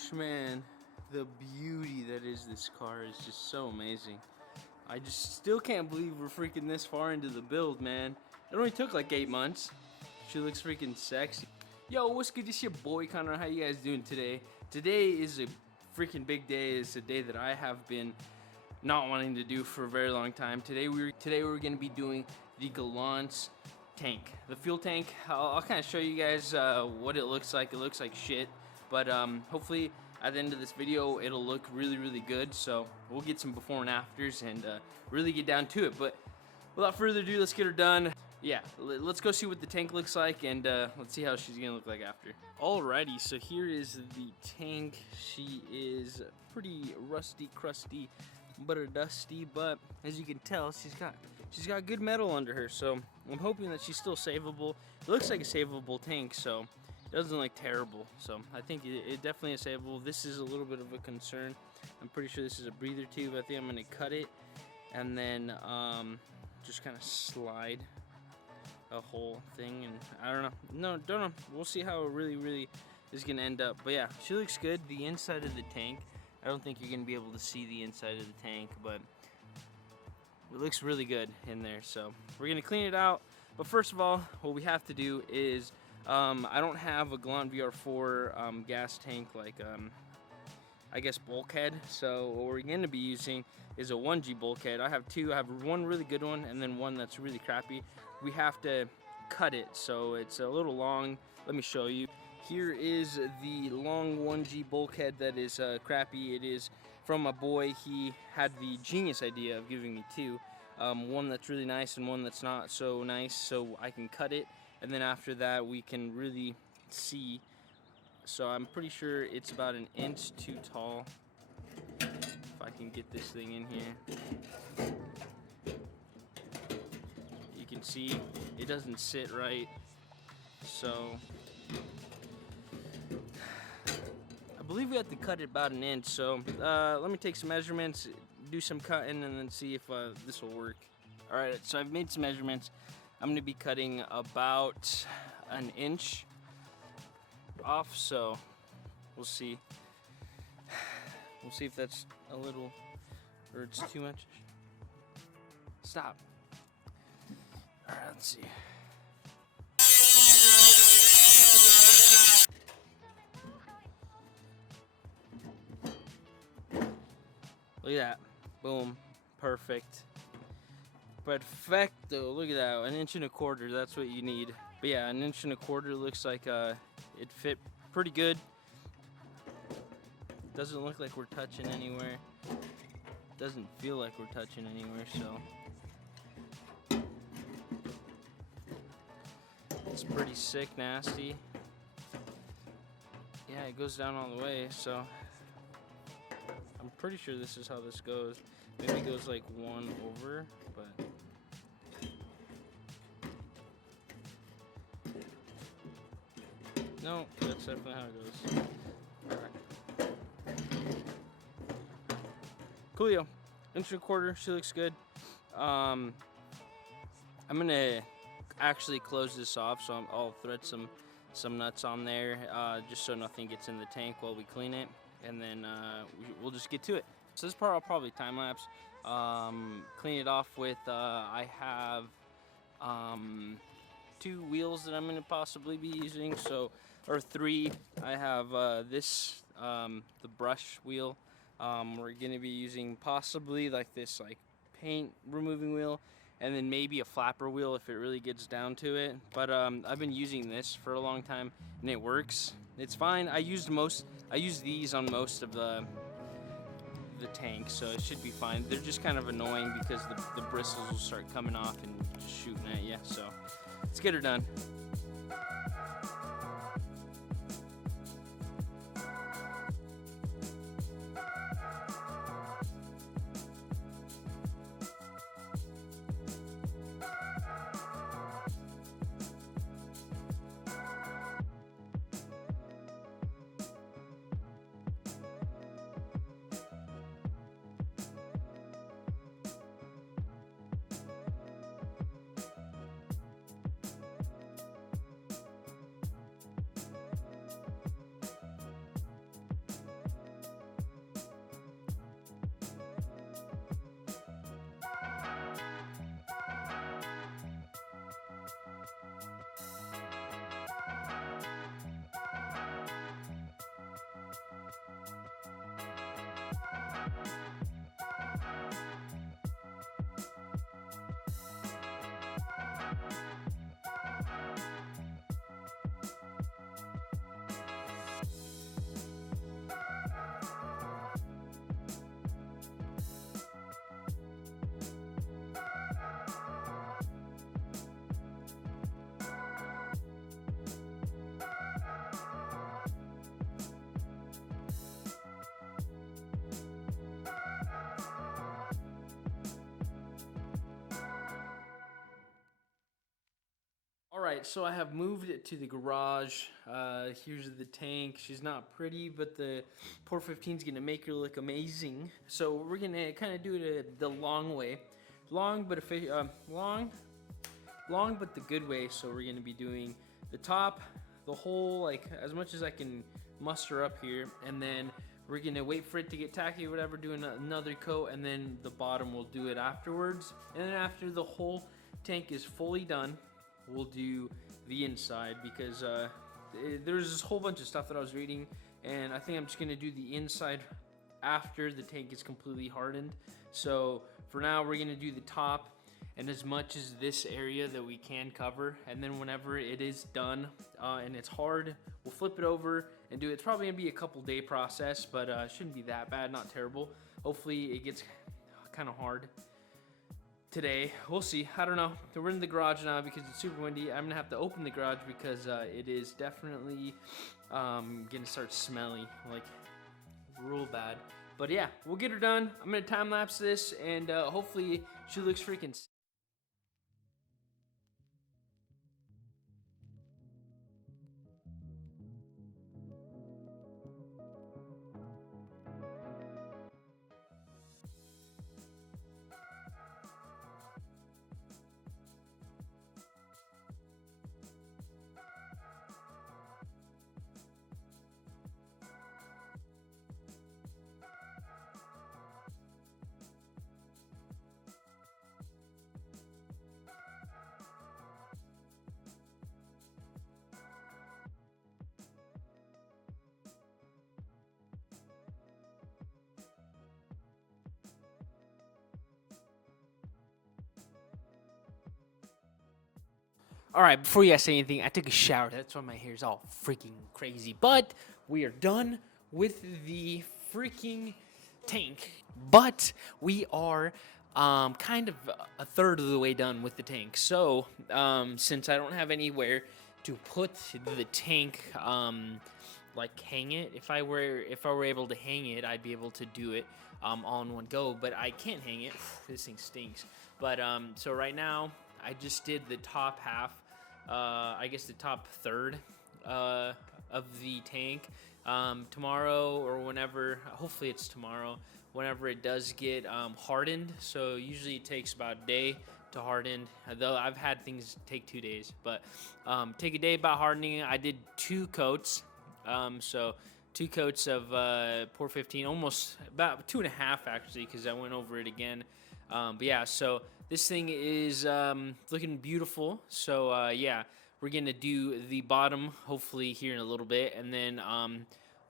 Sheesh, man. The beauty that is this car is just so amazing. I just still can't believe we're freaking this far into the build, man. It only took like 8 months. She looks freaking sexy. Yo, what's good? It's your boy Connor. How you guys doing today? Today is a freaking big day. It's a day that I have been not wanting to do for a very long time. Today we're going to be doing the Galant's tank, the fuel tank. I'll kind of show you guys what it looks like. It looks like shit, but hopefully at the end of this video it'll look really good. So we'll get some before and afters and really get down to it. But without further ado, let's get her done. Yeah, let's go see what the tank looks like, and let's see how she's gonna look like after. Alrighty, so here is the tank. She is pretty rusty, crusty, butter dusty, but as you can tell, she's got good metal under her, so I'm hoping that she's still savable. It looks like a savable tank, so it doesn't look terrible. So I think it definitely is savable. This is a little bit of a concern. I'm pretty sure this is a breather tube. I think I'm gonna cut it and then just kind of slide a whole thing, and I don't know. We'll see how it really is gonna end up. But yeah, she looks good. The inside of the tank, I don't think you're gonna be able to see the inside of the tank, but it looks really good in there. So we're gonna clean it out. But first of all, what we have to do is I don't have a Galant VR4 gas tank like I guess bulkhead. So what we're gonna be using is a 1G bulkhead. I have two. I have one really good one and then one that's really crappy. We have to cut it, so it's a little long. Let me show you. Here is the long 1G bulkhead that is crappy. It is from my boy. He had the genius idea of giving me two. One that's really nice and one that's not so nice, so I can cut it, and then after that we can really see. So I'm pretty sure it's about an inch too tall. If I can get this thing in here. You can see it doesn't sit right, so I believe we have to cut it about an inch. So let me take some measurements, do some cutting, and then see if this will work. Alright, so I've made some measurements. I'm going to be cutting about an inch off, so we'll see. We'll see if that's a little, or it's too much. Stop. Alright, let's see. Look at that. Boom. Perfect. Perfecto. Look at that. 1 1/4 inches. That's what you need. But yeah, 1 1/4 inches looks like it fit pretty good. Doesn't look like we're touching anywhere. Doesn't feel like we're touching anywhere, so it's pretty sick, nasty. Yeah, it goes down all the way, so I'm pretty sure this is how this goes. Maybe it goes like one over, but no, that's definitely how it goes. Alright. Coolio. 1 1/4 inches, she looks good. I'm gonna actually close this off, so I'll thread some nuts on there, just so nothing gets in the tank while we clean it, and then we'll just get to it. So this part I'll probably time lapse. Clean it off with I have 2 wheels that I'm gonna possibly be using, so, or 3. I have this the brush wheel. We're gonna be using possibly like this like paint removing wheel, and then maybe a flapper wheel if it really gets down to it. But I've been using this for a long time and it works. It's fine. I use these on most of the tank, so it should be fine. They're just kind of annoying because the bristles will start coming off and shooting at you. So let's get her done. Alright, so I have moved it to the garage. Here's the tank. She's not pretty, but the Port 15 is going to make her look amazing. So we're going to kind of do it the long way. Long but long but the good way. So we're going to be doing the top, the whole, like as much as I can muster up here, and then we're going to wait for it to get tacky or whatever, do another coat, and then the bottom we'll do it afterwards. And then after the whole tank is fully done, we'll do the inside, because there's this whole bunch of stuff that I was reading, and I think I'm just gonna do the inside after the tank is completely hardened. So for now, we're gonna do the top and as much as this area that we can cover, and then whenever it is done and it's hard, we'll flip it over and do it. It's probably gonna be a couple day process, but it shouldn't be that bad, not terrible. Hopefully it gets kind of hard today. We'll see. I don't know. We're in the garage now because it's super windy. I'm gonna have to open the garage because it is definitely gonna start smelling like real bad. But yeah, we'll get her done. I'm gonna time lapse this, and hopefully she looks freaking. All right, before you guys say anything, I took a shower. That's why my hair's all freaking crazy. But we are done with the freaking tank. But we are kind of a third of the way done with the tank. So since I don't have anywhere to put the tank, like hang it, if I were able to hang it, I'd be able to do it all in one go. But I can't hang it. This thing stinks. But so right now, I just did the top half, I guess the top third of the tank. Tomorrow or whenever, hopefully it's tomorrow, whenever it does get hardened. So usually it takes about a day to harden, though I've had things take 2 days. But take a day about hardening. I did 2 coats, so 2 coats of Port 15, almost about 2.5 actually, because I went over it again. But yeah, so this thing is looking beautiful. So yeah, we're gonna do the bottom hopefully here in a little bit, and then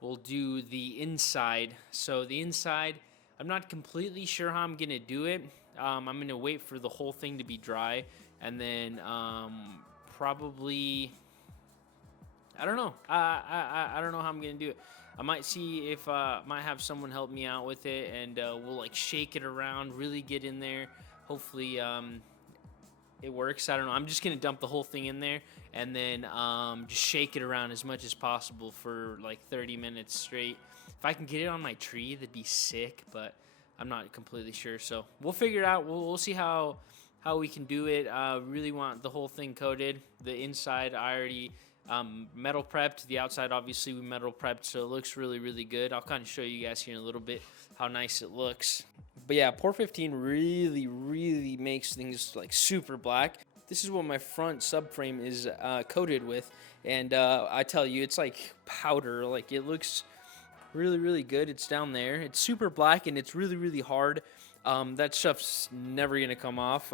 we'll do the inside. So the inside, I'm not completely sure how I'm gonna do it. I'm gonna wait for the whole thing to be dry, and then probably, I don't know. I don't know how I'm gonna do it. I might see if might have someone help me out with it, and we'll like shake it around, really get in there. Hopefully it works. I don't know. I'm just gonna dump the whole thing in there, and then just shake it around as much as possible for like 30 minutes straight. If I can get it on my tree, that'd be sick, but I'm not completely sure. So we'll figure it out. We'll see how we can do it. Really want the whole thing coated. The inside I already metal prepped. The outside obviously we metal prepped, so it looks really, really good. I'll kind of show you guys here in a little bit how nice it looks. But yeah, Port 15 really, really makes things like super black. This is what my front subframe is coated with, and I tell you, it's like powder. Like, it looks really, really good. It's down there. It's super black, and it's really, really hard. That stuff's never gonna come off.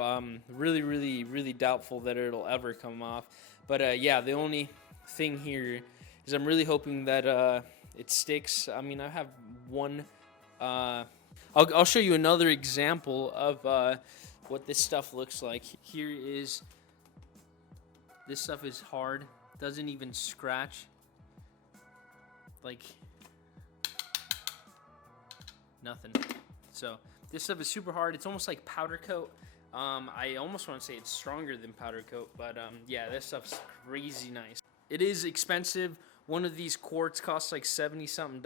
Really, really, really doubtful that it'll ever come off. But yeah, the only thing here is I'm really hoping that it sticks. I mean, I have one. I'll show you another example of what this stuff looks like. Here is, this stuff is hard. Doesn't even scratch. Like, nothing. So this stuff is super hard. It's almost like powder coat. I almost want to say it's stronger than powder coat, but yeah, this stuff's crazy nice. It is expensive. One of these quarts costs like $70-something.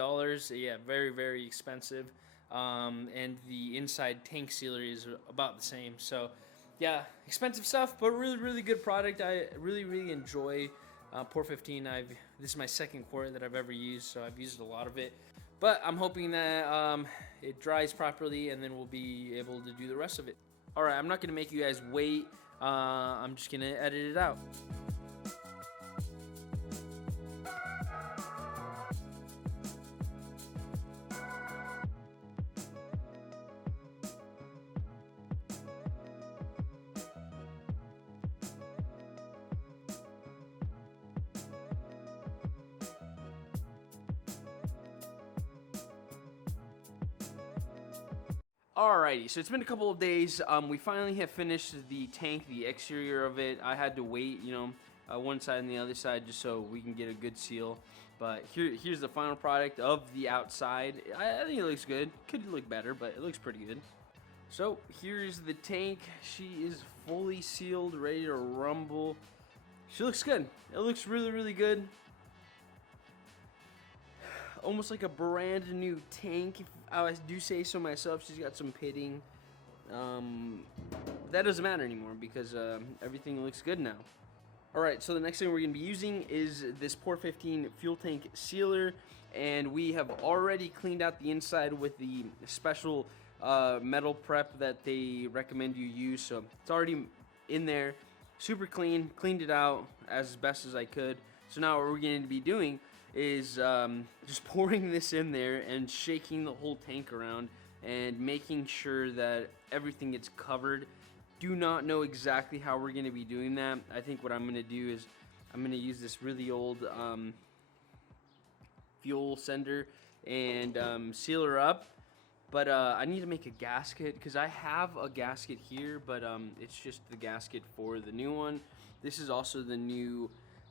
Yeah, very, very expensive. And the inside tank sealer is about the same. So yeah, expensive stuff, but really good product. I really enjoy Port 15. This is my second quart that I've ever used, so I've used a lot of it. But I'm hoping that it dries properly, and then we'll be able to do the rest of it. All right, I'm not gonna make you guys wait. I'm just gonna edit it out. Alrighty, so it's been a couple of days. We finally have finished the tank, the exterior of it. I had to wait, one side and the other side just so we can get a good seal. But here's the final product of the outside. I think it looks good. Could look better, but it looks pretty good. So here's the tank. She is fully sealed, ready to rumble. She looks good. It looks really good. Almost like a brand new tank, if I do say so myself. She's got some pitting. That doesn't matter anymore because everything looks good now. Alright, so the next thing we're going to be using is this Port 15 fuel tank sealer, and we have already cleaned out the inside with the special metal prep that they recommend you use. So it's already in there, super clean, cleaned it out as best as I could. So now what we're going to be doing is just pouring this in there and shaking the whole tank around and making sure that everything gets covered. Do not know exactly how we're going to be doing that. I think what I'm going to do is I'm going to use this really old fuel sender and seal her up. But I need to make a gasket because I have a gasket here, but it's just the gasket for the new one. This is also the new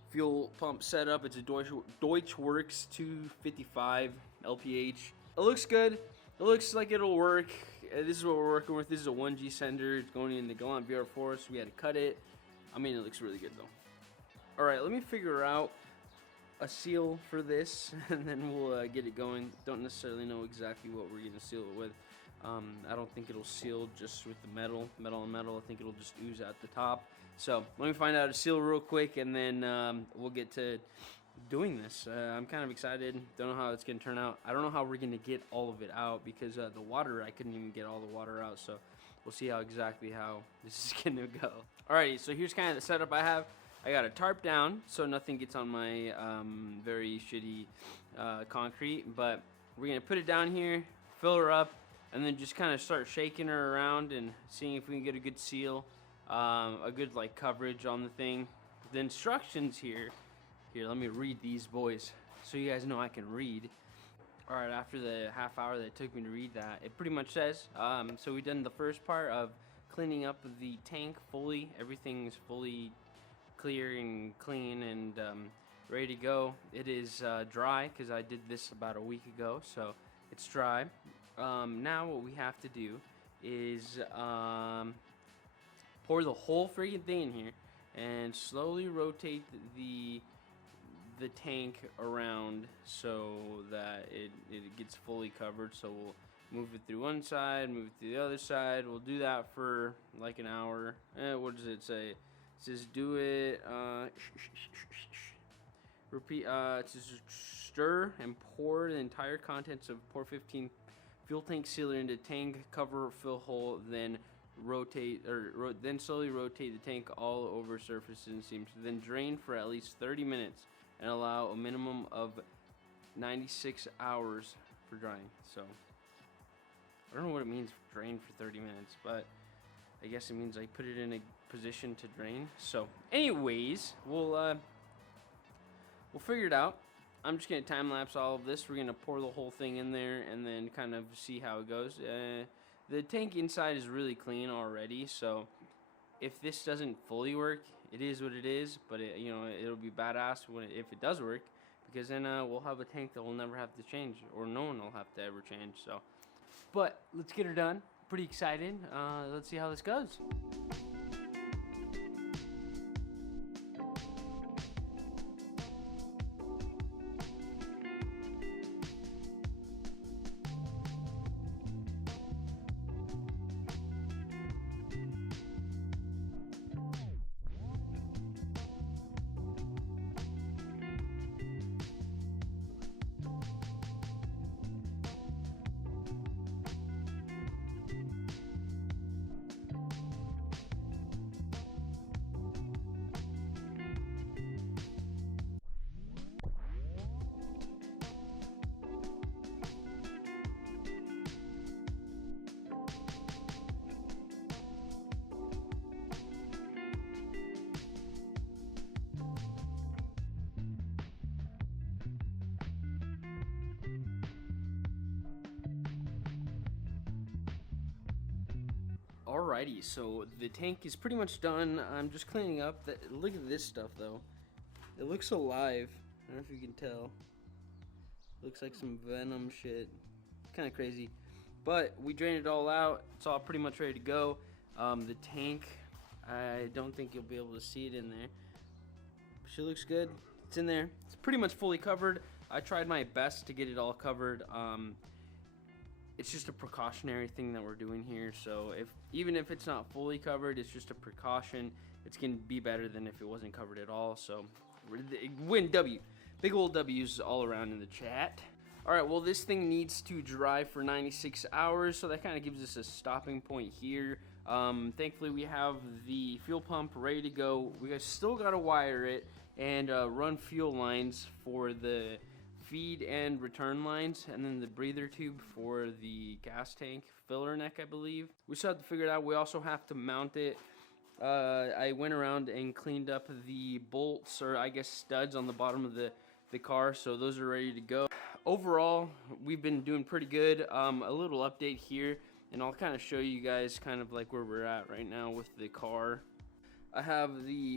fuel pump setup. It's a Deutschwerks 255 LPH. It looks good. It looks like it'll work. This is what we're working with. This is a 1G sender. It's going in the Galant VR4, so we had to cut it. I mean, it looks really good though. All right, let me figure out a seal for this, and then we'll get it going. Don't necessarily know exactly what we're gonna seal it with. I don't think it'll seal just with the metal on metal. I think it'll just ooze out the top. So let me find out a seal real quick, and then we'll get to doing this. I'm kind of excited. Don't know how it's gonna turn out. I don't know how we're gonna get all of it out because the water, I couldn't even get all the water out. So we'll see exactly how this is gonna go. Alrighty, so here's kind of the setup I have. I got a tarp down so nothing gets on my very shitty concrete, but we're gonna put it down here, fill her up, and then just kind of start shaking her around and seeing if we can get a good seal, a good like coverage on the thing. The instructions here, let me read these boys so you guys know I can read. All right, after the half hour that it took me to read that, it pretty much says, so we've done the first part of cleaning up the tank fully. Everything's fully clear and clean and ready to go. It is dry because I did this about a week ago, so it's dry. Now what we have to do is pour the whole freaking thing in here and slowly rotate the tank around so that it gets fully covered. So we'll move it through one side, move it to the other side. We'll do that for like an hour. What does it say? It says do it, repeat, it says stir and pour the entire contents of Port 15 fuel tank sealer into tank cover fill hole, then then slowly rotate the tank all over surfaces and seams. Then drain for at least 30 minutes and allow a minimum of 96 hours for drying. So I don't know what it means drain for 30 minutes, but I guess it means I put it in a position to drain. So anyways, we'll figure it out. I'm just gonna time lapse all of this. We're gonna pour the whole thing in there and then kind of see how it goes. The tank inside is really clean already, so if this doesn't fully work, it is what it is. But it'll be badass if it does work, because then we'll have a tank that we'll never have to change, or no one will have to ever change. So, but let's get her done. Pretty excited. Let's see how this goes. Alrighty, so the tank is pretty much done. I'm just cleaning up. Look at this stuff though. It looks alive. I don't know if you can tell. Looks like some venom shit. Kind of crazy. But we drained it all out. It's all pretty much ready to go. The tank, I don't think you'll be able to see it in there. She looks good. It's in there. It's pretty much fully covered. I tried my best to get it all covered. It's just a precautionary thing that we're doing here. So even if it's not fully covered, it's just a precaution. It's gonna be better than if it wasn't covered at all. So win W. Big old W's all around in the chat. All right, well, this thing needs to dry for 96 hours, so that kind of gives us a stopping point here. Thankfully, we have the fuel pump ready to go. We still got to wire it and run fuel lines for the feed and return lines, and then the breather tube for the gas tank filler neck, I believe. We still have to figure it out. We also have to mount it. I went around and cleaned up the bolts, or I guess studs, on the bottom of the car, so those are ready to go. Overall, we've been doing pretty good. A little update here, and I'll kind of show you guys kind of like where we're at right now with the car. I have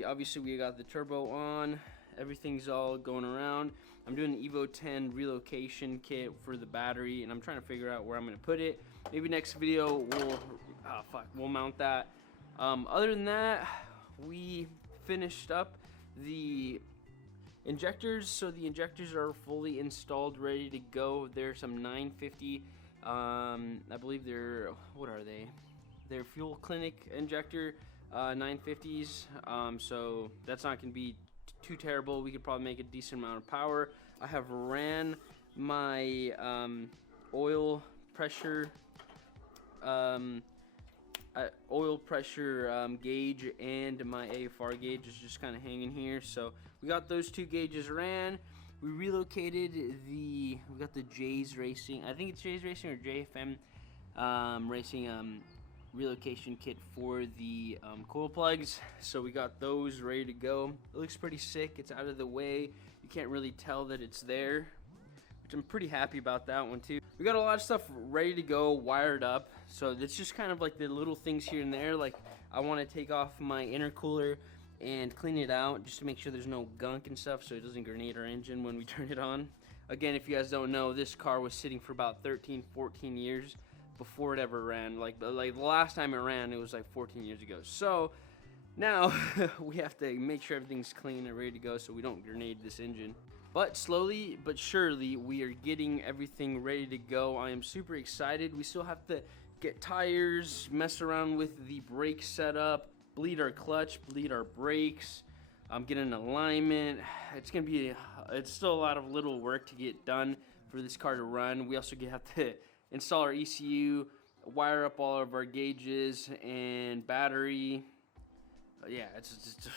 obviously we got the turbo on, everything's all going around. I'm doing an Evo 10 relocation kit for the battery, and I'm trying to figure out where I'm gonna put it. Maybe next video we'll mount that. Other than that, we finished up the injectors, so the injectors are fully installed, ready to go. There's some 950, I believe what are they? They're Fuel Clinic injector 950s, so that's not going to be too terrible. We could probably make a decent amount of power. I have ran my oil pressure gauge, and my AFR gauge is just kind of hanging here. So we got those two gauges ran. We relocated we got the J's Racing, I think it's J's Racing or JFM Racing relocation kit for the coil plugs. So we got those ready to go. It looks pretty sick. It's out of the way. You can't really tell that it's there, which I'm pretty happy about that one too. We got a lot of stuff ready to go, wired up. So it's just kind of like the little things here and there. Like I want to take off my intercooler and clean it out just to make sure there's no gunk and stuff, so it doesn't grenade our engine when we turn it on. Again, if you guys don't know, this car was sitting for about 13, 14 years before it ever ran. Like the last time it ran, it was like 14 years ago. So now we have to make sure everything's clean and ready to go so we don't grenade this engine. But slowly but surely, we are getting everything ready to go. I am super excited. We still have to get tires, mess around with the brake setup, bleed our clutch, bleed our brakes, get an alignment. It's still a lot of little work to get done for this car to run. We also have to install our ECU, wire up all of our gauges and battery. Yeah, it's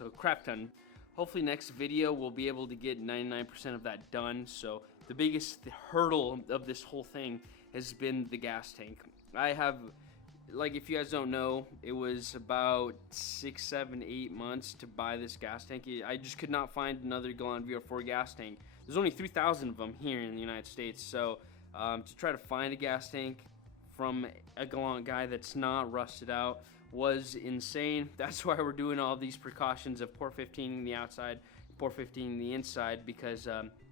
a crap ton. Hopefully next video we'll be able to get 99% of that done. So the biggest hurdle of this whole thing has been the gas tank. If you guys don't know, it was about 6, 7, 8 months to buy this gas tank. I just could not find another Galant VR4 gas tank. There's only 3,000 of them here in the United States. So to try to find a gas tank from a Galant guy that's not rusted out was insane. That's why we're doing all these precautions of port 15 the outside, port 15 the inside, because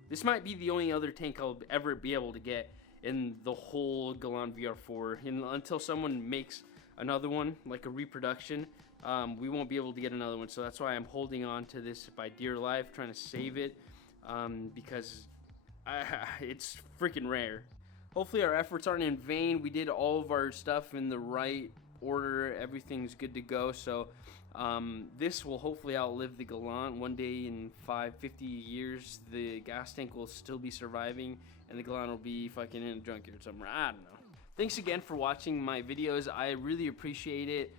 this might be the only other tank I'll ever be able to get in the whole Galant VR4. Until someone makes another one, like a reproduction, we won't be able to get another one. So that's why I'm holding on to this by dear life, trying to save it, because it's freaking rare. Hopefully our efforts aren't in vain. We did all of our stuff in the right order. Everything's good to go. So this will hopefully outlive the Galant. One day in 50 years, the gas tank will still be surviving, and the Galant will be fucking in a junkyard somewhere. I don't know. Thanks again for watching my videos. I really appreciate it.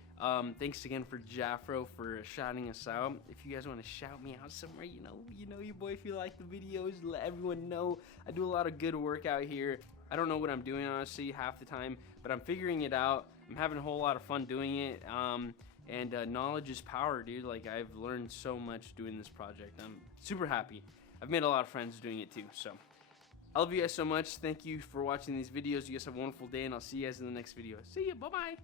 Thanks again for Jafro for shouting us out. If you guys want to shout me out somewhere, you know your boy. If you like the videos, let everyone know. I do a lot of good work out here. I don't know what I'm doing, honestly, half the time, but I'm figuring it out. I'm having a whole lot of fun doing it. And knowledge is power, dude. Like, I've learned so much doing this project. I'm super happy. I've made a lot of friends doing it too. So I love you guys so much. Thank you for watching these videos. You guys have a wonderful day, and I'll see you guys in the next video. See ya. Bye-bye.